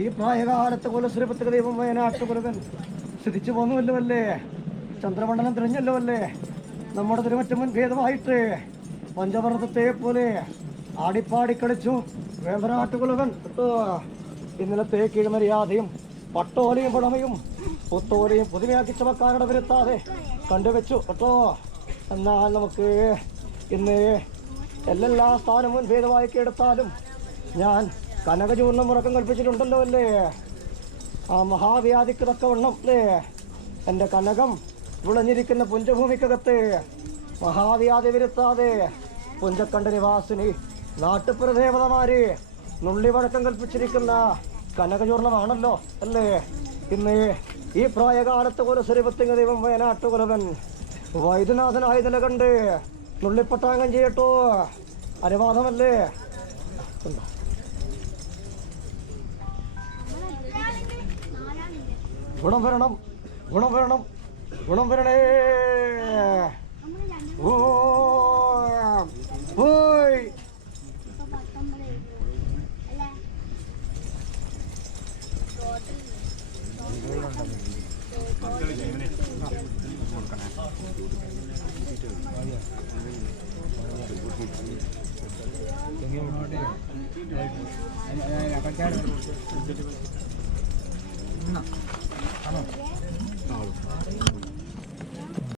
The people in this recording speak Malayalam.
ഈ പ്രായകാലത്തെ കുലശ്രീപത്രിക ദൈവം വയനാട്ടുകുലകൻ സ്ഥിതിച്ചു പോന്നുവല്ലോ അല്ലേ? ചന്ദ്രമണ്ഡലം തിരിഞ്ഞല്ലോ അല്ലേ? നമ്മുടെ തിരുമറ്റ മുൻഭേദമായിട്ട് പഞ്ചവർണ്ണത്തെ പോലെ ആടിപ്പാടിക്കളിച്ചു വേമ്പനാട്ടുകുലകൻ കേട്ടോ. ഇന്നലത്തെ കീഴ്മര്യാദയും പട്ടോലയും പുടമയും പുത്തോലയും പുതുമയാക്കി ചമക്കാരുടെ വരുത്താതെ കണ്ടുവെച്ചു കേട്ടോ. എന്നാൽ നമുക്ക് ഇന്ന് എല്ലാ സ്ഥാനം മുൻഭേദമാക്കി എടുത്താലും ഞാൻ കനകചൂർണ്ണം ഉറക്കം കൽപ്പിച്ചിട്ടുണ്ടല്ലോ അല്ലേ? ആ മഹാവ്യാധിക്ക് തക്കവണ്ണം അല്ലേ എൻ്റെ കനകം വിളഞ്ഞിരിക്കുന്ന പുഞ്ചഭൂമിക്കകത്ത് മഹാവ്യാധി വരുത്താതെ പുഞ്ചക്കണ്ട നിവാസിനി നാട്ടുപ്രദേവതമാര് നുള്ളി വഴക്കം കൽപ്പിച്ചിരിക്കുന്ന കനകചൂർണമാണല്ലോ അല്ലേ? ഇന്ന് ഈ പ്രായകാലത്ത് ഒരു സ്വരൂപത്തിങ് ദൈവം വയനാട്ടുകുലവൻ വൈദ്യനാഥനായി നിലകണ്ട് നുള്ളിപ്പട്ടാങ്കം ചെയ്യട്ടോ. അനുവാദമല്ലേ? ഗുണം വരണം, ഗുണം വരണം, ഗുണം വരണേ. ഓയ് Ano?